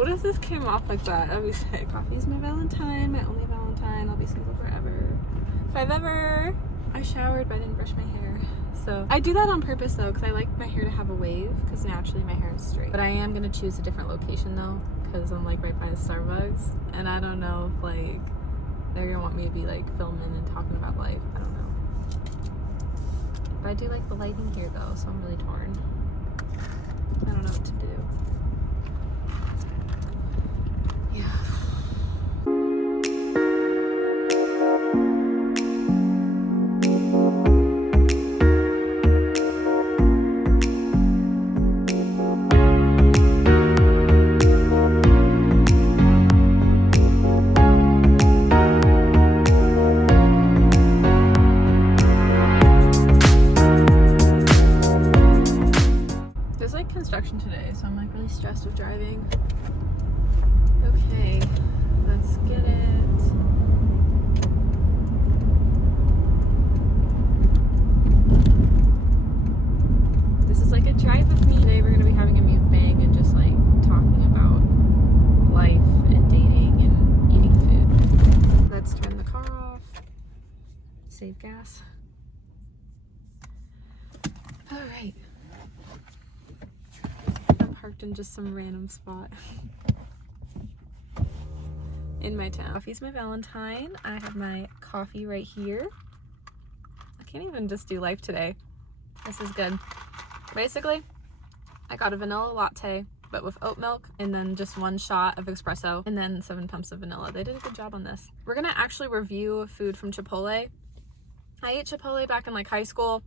What if this came off like that? That'd be sick. Coffee's my Valentine, my only Valentine. I'll be single forever. If I've ever... I showered, but I didn't brush my hair. So I do that on purpose though, because I like my hair to have a wave, because naturally my hair is straight. But I am gonna choose a different location though, because I'm like right by a Starbucks, and I don't know if like they're gonna want me to be like filming and talking about life. I don't know. But I do like the lighting here though, so I'm really torn. I don't know what to do. Yeah. Construction today, so I'm like really stressed with driving. Okay, let's get it. This is like a drive with me. Today we're gonna be having a mukbang and just like talking about life and dating and eating food. Let's turn the car off. Save gas. All right. Parked in just some random spot in my town. Coffee's my Valentine. I have my coffee right here. I can't even just do life today. This is good. Basically, I got a vanilla latte, but with oat milk, and then just 1 shot of espresso, and then 7 pumps of vanilla. They did a good job on this. We're gonna actually review food from Chipotle. I ate Chipotle back in like high school.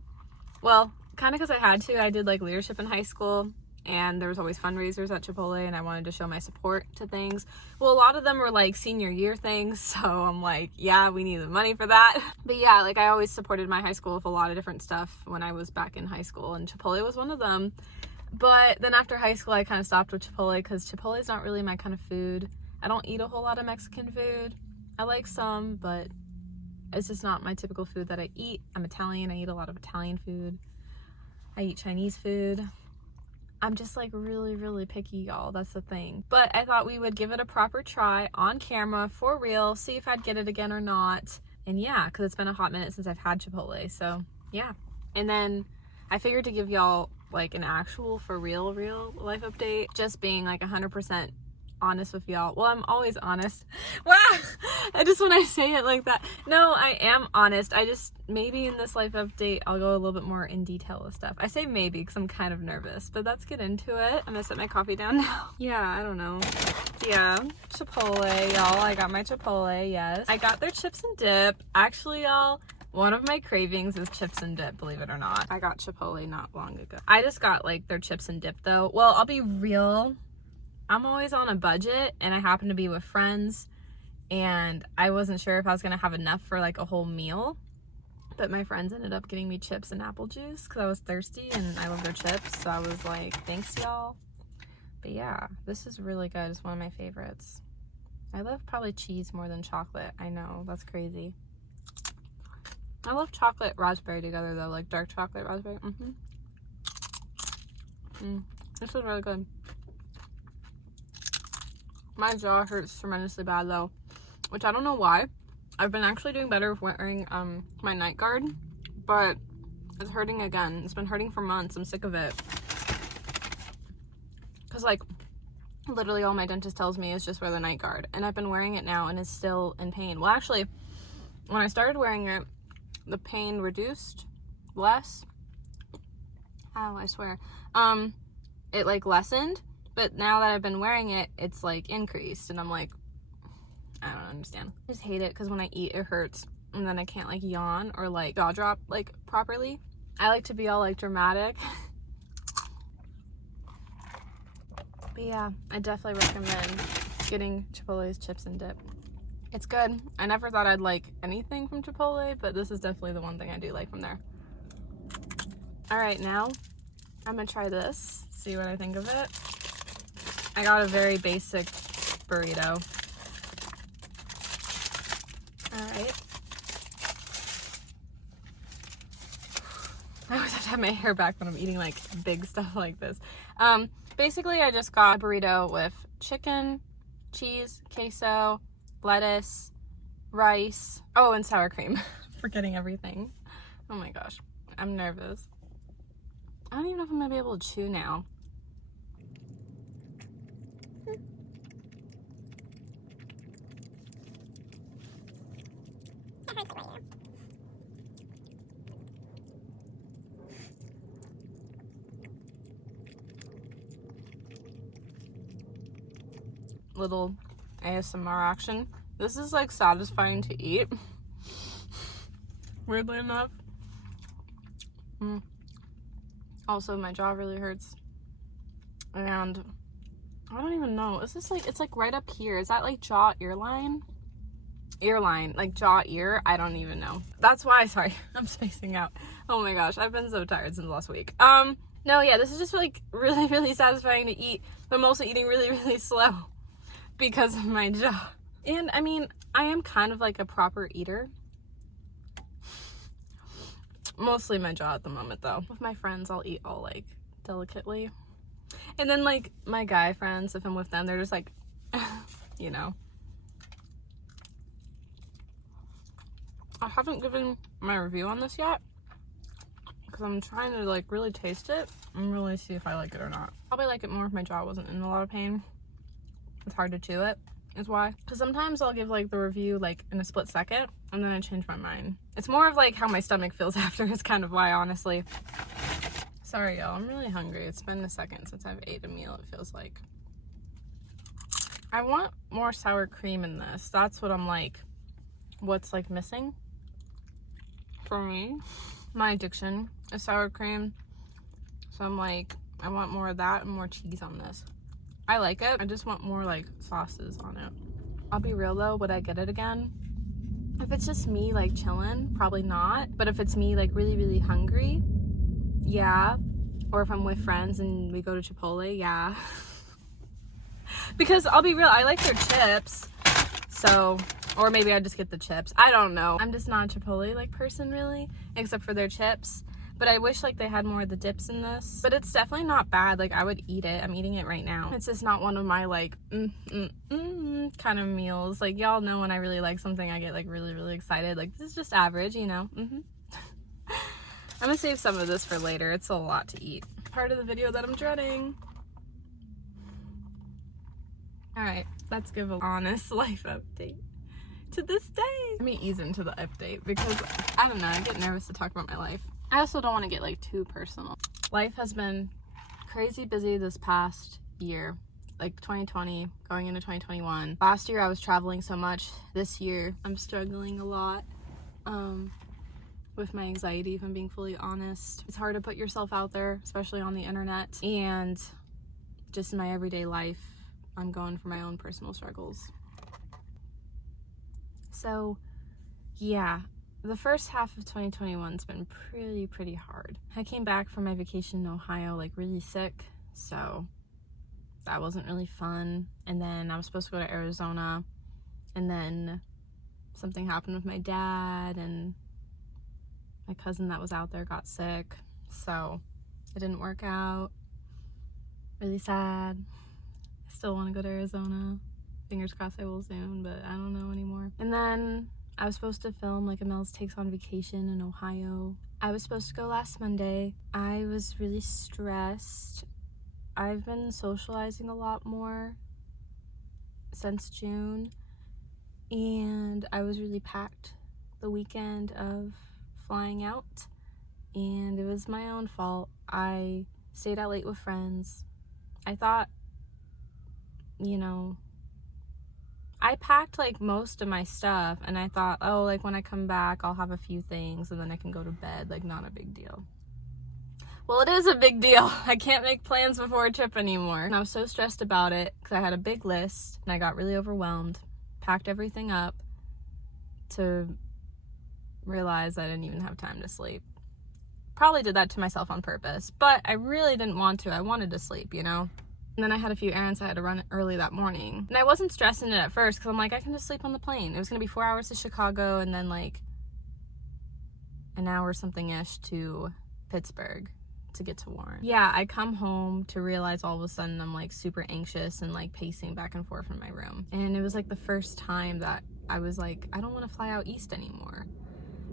Well, kind of because I had to. I did like leadership in high school, and there was always fundraisers at Chipotle, and I wanted to show my support to things. Well, a lot of them were like senior year things, so I'm like, yeah, we need the money for that. But yeah, like I always supported my high school with a lot of different stuff when I was back in high school, and Chipotle was one of them. But then after high school, I kind of stopped with Chipotle because Chipotle is not really my kind of food. I don't eat a whole lot of Mexican food. I like some, but it's just not my typical food that I eat. I'm Italian. I eat a lot of Italian food. I eat Chinese food. I'm just like really, really picky, y'all. That's the thing. But I thought we would give it a proper try on camera for real, see if I'd get it again or not. And yeah, because it's been a hot minute since I've had Chipotle. So yeah. And then I figured to give y'all like an actual for real life update, just being like 100% honest with y'all. Well, I'm always honest. Wow. I just when I say it like that. No, I am honest. I just maybe in this life update I'll go a little bit more in detail with stuff. I say maybe because I'm kind of nervous, but let's get into it. I'm gonna set my coffee down now. Yeah, I don't know. Yeah, Chipotle, y'all. I got my Chipotle, yes. I got their chips and dip. Actually, y'all, one of my cravings is chips and dip, believe it or not. I got Chipotle not long ago. I just got like their chips and dip though. Well, I'll be real. I'm always on a budget, and I happen to be with friends, and I wasn't sure if I was gonna have enough for like a whole meal, but my friends ended up getting me chips and apple juice because I was thirsty and I love their chips, so I was like, thanks y'all. But yeah, this is really good. It's one of my favorites. I love probably cheese more than chocolate. I know, that's crazy. I love chocolate raspberry together though, like dark chocolate raspberry. This is really good. My jaw hurts tremendously bad though, which I don't know why. I've been actually doing better with wearing my night guard, but it's hurting again. It's been hurting for months. I'm sick of it. Cause like literally all my dentist tells me is just wear the night guard, and I've been wearing it now and it's still in pain. Well, actually, when I started wearing it, the pain reduced less. Oh, I swear. It like lessened. But now that I've been wearing it, it's like increased, and I'm like, I don't understand. I just hate it because when I eat, it hurts, and then I can't like yawn or like jaw drop like properly. I like to be all like dramatic. But yeah, I definitely recommend getting Chipotle's chips and dip. It's good. I never thought I'd like anything from Chipotle, but this is definitely the one thing I do like from there. All right, now I'm gonna try this, see what I think of it. I got a very basic burrito. All right. I always have to have my hair back when I'm eating like big stuff like this. Basically, I just got a burrito with chicken, cheese, queso, lettuce, rice, oh, and sour cream. Forgetting everything. Oh my gosh, I'm nervous. I don't even know if I'm gonna be able to chew now. Little ASMR action. This is like satisfying to eat. Weirdly enough. Also, my jaw really hurts. And I don't even know. Is this like, it's like right up here. Is that like jaw ear line? Ear line, like jaw ear. I don't even know. That's why, sorry, I'm spacing out. Oh my gosh, I've been so tired since last week. No, yeah, this is just like really, really satisfying to eat, but I'm also eating really, really slow because of my jaw. And I mean, I am kind of like a proper eater. Mostly my jaw at the moment though. With my friends, I'll eat all like delicately. And then like my guy friends, if I'm with them, they're just like, you know. I haven't given my review on this yet because I'm trying to like really taste it and really see if I like it or not. Probably like it more if my jaw wasn't in a lot of pain. It's hard to chew it, is why. Because sometimes I'll give like the review like in a split second and then I change my mind. It's more of like how my stomach feels after is kind of why, honestly. Sorry y'all, I'm really hungry. It's been a second since I've ate a meal, it feels like. I want more sour cream in this. That's what I'm like, what's like missing for me. My addiction is sour cream. So I'm like, I want more of that and more cheese on this. I like it. I just want more like sauces on it. I'll be real though, would I get it again? If it's just me like chilling, probably not. But if it's me like really, really hungry, yeah. Or if I'm with friends and we go to Chipotle, yeah. Because I'll be real, I like their chips. So, or maybe I just get the chips. I don't know. I'm just not a Chipotle like person really, except for their chips. But I wish like they had more of the dips in this. But it's definitely not bad. Like I would eat it. I'm eating it right now. It's just not one of my like kind of meals. Like y'all know when I really like something, I get like really, really excited. Like this is just average, you know. I'm gonna save some of this for later. It's a lot to eat. Part of the video that I'm dreading. All right, let's give an honest life update to this day. Let me ease into the update because I don't know, I get nervous to talk about my life. I also don't want to get like too personal. Life has been crazy busy this past year, like 2020 going into 2021. Last year I was traveling so much. This year I'm struggling a lot with my anxiety, if I'm being fully honest. It's hard to put yourself out there, especially on the internet, and just in my everyday life I'm going for my own personal struggles. So yeah, the first half of 2021's been pretty hard. I came back from my vacation in Ohio like really sick, so that wasn't really fun. And then I was supposed to go to Arizona, and then something happened with my dad, and my cousin that was out there got sick, so it didn't work out. Really sad. I still want to go to Arizona. Fingers crossed I will soon, but I don't know anymore. And then I was supposed to film like a Mels Takes on Vacation in Ohio. I was supposed to go last Monday. I was really stressed. I've been socializing a lot more since June, and I was really packed the weekend of flying out, and it was my own fault. I stayed out late with friends. I thought, you know, I packed like most of my stuff, and I thought, oh, like when I come back I'll have a few things and then I can go to bed, like not a big deal. Well, it is a big deal. I can't make plans before a trip anymore. And I was so stressed about it because I had a big list and I got really overwhelmed, packed everything up to realize I didn't even have time to sleep. Probably did that to myself on purpose, but I really didn't want to. I wanted to sleep, you know? And then I had a few errands I had to run early that morning. And I wasn't stressing it at first because I'm like, I can just sleep on the plane. It was going to be 4 hours to Chicago and then like an hour something-ish to Pittsburgh. to get to Warren. Yeah, I come home to realize all of a sudden I'm like super anxious and like pacing back and forth in my room. And it was like the first time that I was like, I don't want to fly out east anymore.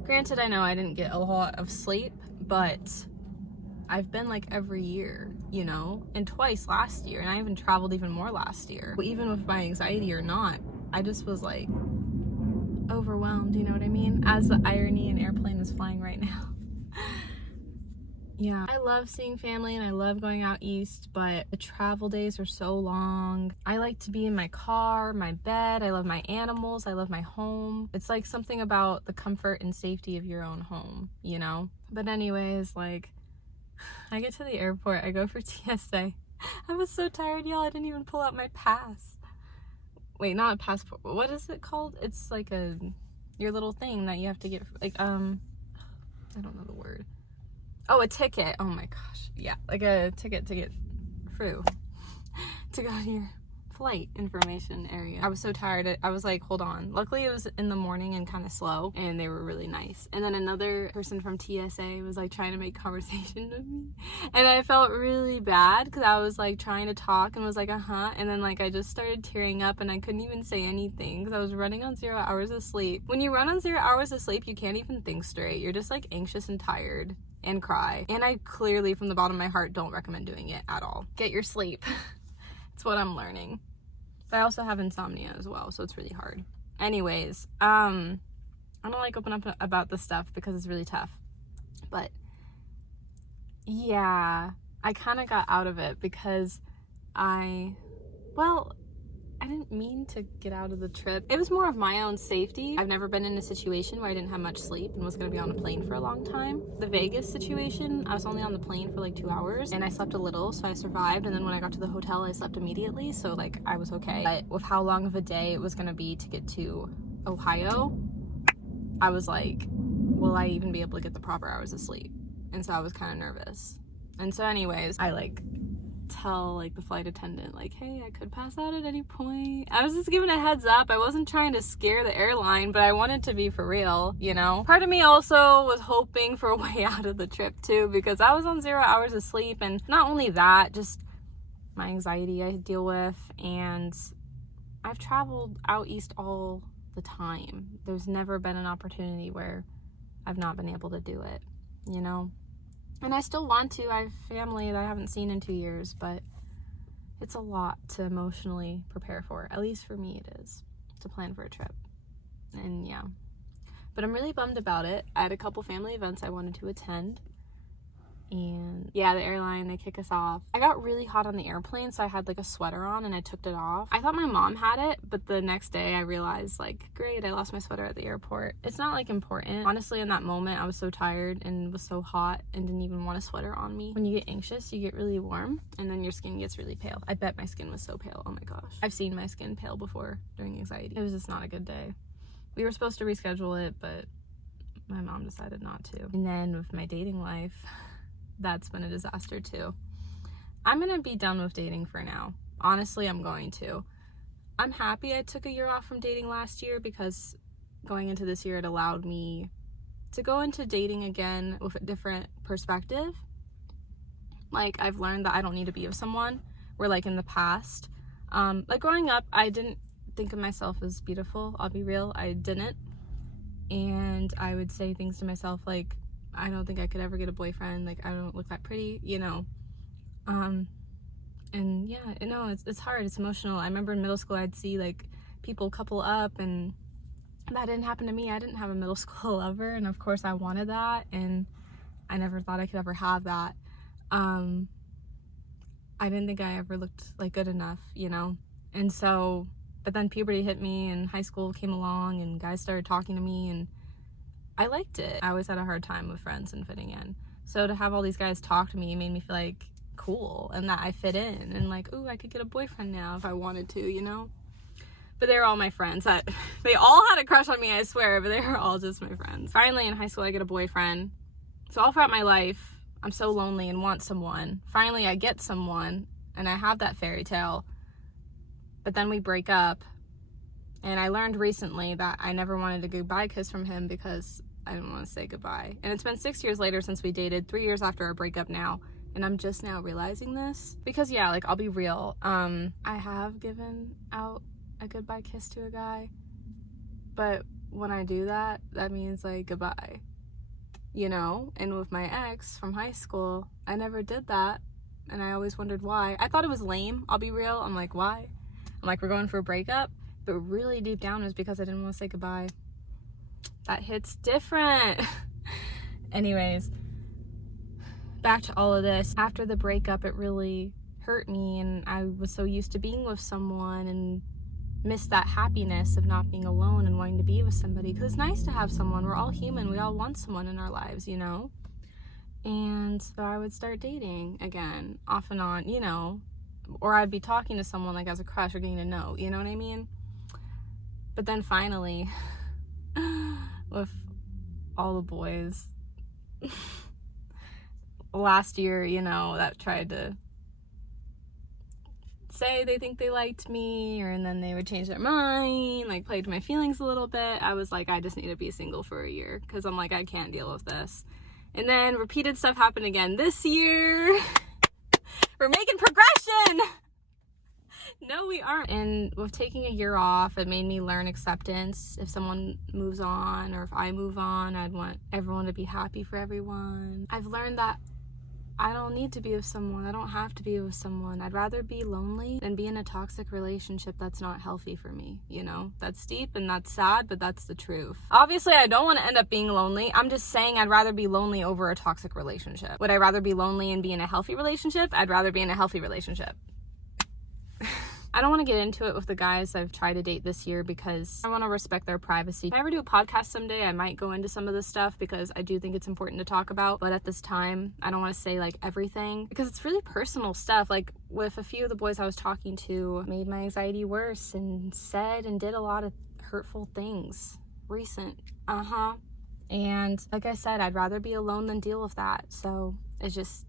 Granted, I know I didn't get a lot of sleep, but I've been like every year, you know, and twice last year, and I even traveled even more last year. Even with my anxiety or not, I just was like overwhelmed, you know what I mean? As the irony, an airplane is flying right now. Yeah, I love seeing family and I love going out east, but the travel days are so long. I like to be in my car, my bed. I love my animals. I love my home. It's like something about the comfort and safety of your own home, you know? But anyways, like, I get to the airport, I go for TSA. I was so tired, y'all. I didn't even pull out my pass. Wait, not a passport. What is it called? It's like your little thing that you have to get, like, I don't know the word. Oh, a ticket. Oh my gosh. Yeah, like a ticket to get through to go to your flight information area. I was so tired. I was like, hold on. Luckily, it was in the morning and kind of slow, and they were really nice. And then another person from TSA was like trying to make conversation with me, and I felt really bad because I was like trying to talk and was like, and then like I just started tearing up and I couldn't even say anything because I was running on 0 hours of sleep. When you run on 0 hours of sleep, you can't even think straight. You're just like anxious and tired and cry. And I clearly, from the bottom of my heart, don't recommend doing it at all. Get your sleep. It's what I'm learning. But I also have insomnia as well, so it's really hard. Anyways, I don't like open up about this stuff because it's really tough. But yeah, I kind of got out of it because I didn't mean to get out of the trip. It was more of my own safety. I've never been in a situation where I didn't have much sleep and was gonna be on a plane for a long time. The Vegas situation, I was only on the plane for like 2 hours and I slept a little, so I survived. And then when I got to the hotel, I slept immediately, so like I was okay. But with how long of a day it was gonna be to get to Ohio, I was like, will I even be able to get the proper hours of sleep? And so I was kind of nervous. And so anyways, I like tell like the flight attendant like, hey, I could pass out at any point. I was just giving a heads up. I wasn't trying to scare the airline, but I wanted to be for real, you know? Part of me also was hoping for a way out of the trip too, because I was on 0 hours of sleep, and not only that, just my anxiety I deal with, and I've traveled out east all the time. There's never been an opportunity where I've not been able to do it, you know? And I still want to. I have family that I haven't seen in 2 years, but it's a lot to emotionally prepare for. At least for me it is, to plan for a trip. And yeah. But I'm really bummed about it. I had a couple family events I wanted to attend. And yeah, the airline, they kick us off. I got really hot on the airplane, so I had like a sweater on and I took it off. I thought my mom had it, but the next day I realized like, great, I lost my sweater at the airport. It's not like important. Honestly, in that moment, I was so tired and was so hot and didn't even want a sweater on me. When you get anxious, you get really warm and then your skin gets really pale. I bet my skin was so pale. Oh my gosh. I've seen my skin pale before during anxiety. It was just not a good day. We were supposed to reschedule it, but my mom decided not to. And then with my dating life, that's been a disaster too. I'm gonna be done with dating for now. Honestly, I'm going to. I'm happy I took a year off from dating last year because going into this year, it allowed me to go into dating again with a different perspective. Like, I've learned that I don't need to be with someone where like in the past, like growing up, I didn't think of myself as beautiful. I'll be real, I didn't. And I would say things to myself like, I don't think I could ever get a boyfriend, like I don't look that pretty, you know. And yeah, you know, it's hard, it's emotional. I remember in middle school I'd see like people couple up, and that didn't happen to me. I didn't have a middle school lover, and of course I wanted that, and I never thought I could ever have that. I didn't think I ever looked like good enough, you know. And so, but then puberty hit me and high school came along and guys started talking to me, and I liked it. I always had a hard time with friends and fitting in. So to have all these guys talk to me made me feel like cool and that I fit in and like, ooh, I could get a boyfriend now if I wanted to, you know? But they were all my friends. They all had a crush on me, I swear, but they were all just my friends. Finally, in high school, I get a boyfriend. So all throughout my life, I'm so lonely and want someone. Finally, I get someone and I have that fairy tale. But then we break up. And I learned recently that I never wanted a goodbye kiss from him because I didn't want to say goodbye. And it's been 6 years later since we dated, 3 years after our breakup now. And I'm just now realizing this. Because yeah, like, I'll be real. I have given out a goodbye kiss to a guy. But when I do that, that means like goodbye. You know? And with my ex from high school, I never did that. And I always wondered why. I thought it was lame, I'll be real. I'm like, why? I'm like, we're going for a breakup? But really deep down it was because I didn't want to say goodbye. That hits different. Anyways, back to all of this. After the breakup, it really hurt me, and I was so used to being with someone and missed that happiness of not being alone and wanting to be with somebody, because it's nice to have someone. We're all human. We all want someone in our lives, you know? And so I would start dating again, off and on, you know, or I'd be talking to someone like as a crush or getting to know, you know what I mean? But then finally, with all the boys last year, you know, that tried to say they think they liked me, and then they would change their mind, like play to my feelings a little bit. I was like, I just need to be single for a year, because I'm like, I can't deal with this. And then repeated stuff happened again this year. We're making progression. No, we aren't. And with taking a year off, it made me learn acceptance. If someone moves on, or if I move on, I'd want everyone to be happy for everyone. I've learned that I don't need to be with someone. I don't have to be with someone. I'd rather be lonely than be in a toxic relationship that's not healthy for me, you know? That's deep and that's sad, but that's the truth. Obviously, I don't want to end up being lonely. I'm just saying I'd rather be lonely over a toxic relationship. Would I rather be lonely and be in a healthy relationship? I'd rather be in a healthy relationship. I don't want to get into it with the guys I've tried to date this year because I want to respect their privacy. If I ever do a podcast someday, I might go into some of this stuff because I do think it's important to talk about. But at this time, I don't want to say like everything because it's really personal stuff. Like with a few of the boys I was talking to, made my anxiety worse and said and did a lot of hurtful things. Recent. And like I said, I'd rather be alone than deal with that. So it just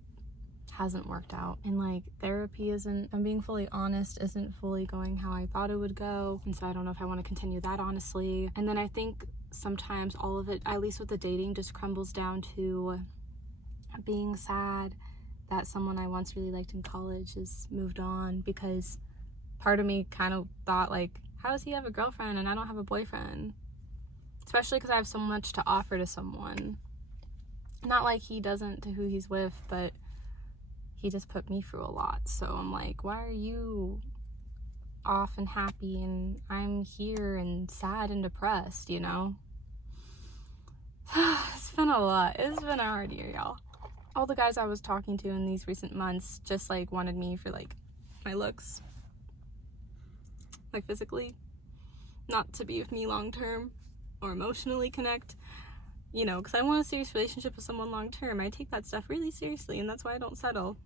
hasn't worked out, and like therapy isn't, I'm being fully honest, isn't fully going how I thought it would go, and so I don't know if I want to continue that, honestly. And then I think sometimes all of it, at least with the dating, just crumbles down to being sad that someone I once really liked in college has moved on, because part of me kind of thought like, how does he have a girlfriend and I don't have a boyfriend? Especially because I have so much to offer to someone. Not like he doesn't to who he's with, but he just put me through a lot. So I'm like, why are you off and happy and I'm here and sad and depressed, you know? It's been a lot. It's been a hard year, y'all. All the guys I was talking to in these recent months just like wanted me for like my looks, like physically, not to be with me long term or emotionally connect, you know, because I want a serious relationship with someone long term. I take that stuff really seriously, and that's why I don't settle.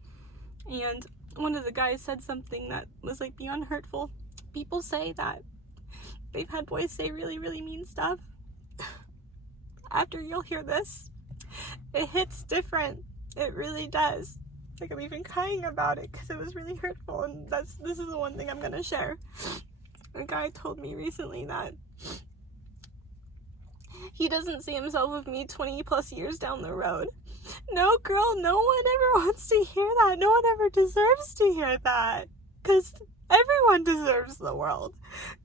And one of the guys said something that was like beyond hurtful. People say that they've had boys say really, really mean stuff. After you'll hear this, it hits different. It really does. Like, I'm even crying about it because it was really hurtful, and this is the one thing I'm gonna share. A guy told me recently that he doesn't see himself with me 20 plus years down the road. No, girl, no one ever wants to hear that. No one ever deserves to hear that. Because everyone deserves the world.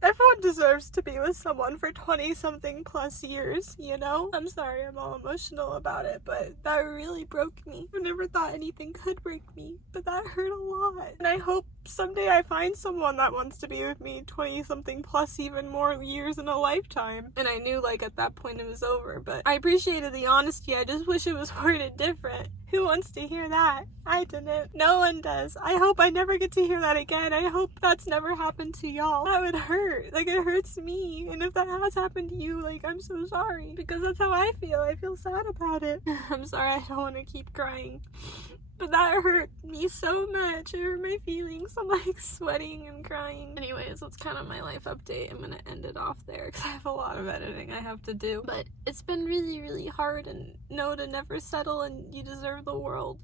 Everyone deserves to be with someone for 20-something plus years, you know? I'm sorry I'm all emotional about it, but that really broke me. I never thought anything could break me, but that hurt a lot. And I hope someday I find someone that wants to be with me 20-something plus even more years in a lifetime. And I knew, like, at that point it was over, but I appreciated the honesty. I just wish it was worded different. Who wants to hear that? I didn't. No one does. I hope I never get to hear that again. I hope that's never happened to y'all. That would hurt. Like, it hurts me. And if that has happened to you, like, I'm so sorry. Because that's how I feel. I feel sad about it. I'm sorry, I don't want to keep crying. But that hurt me so much. It hurt my feelings. I'm like sweating and crying. Anyways, that's kind of my life update. I'm gonna end it off there because I have a lot of editing I have to do. But it's been really, really hard, and no, to never settle, and you deserve the world.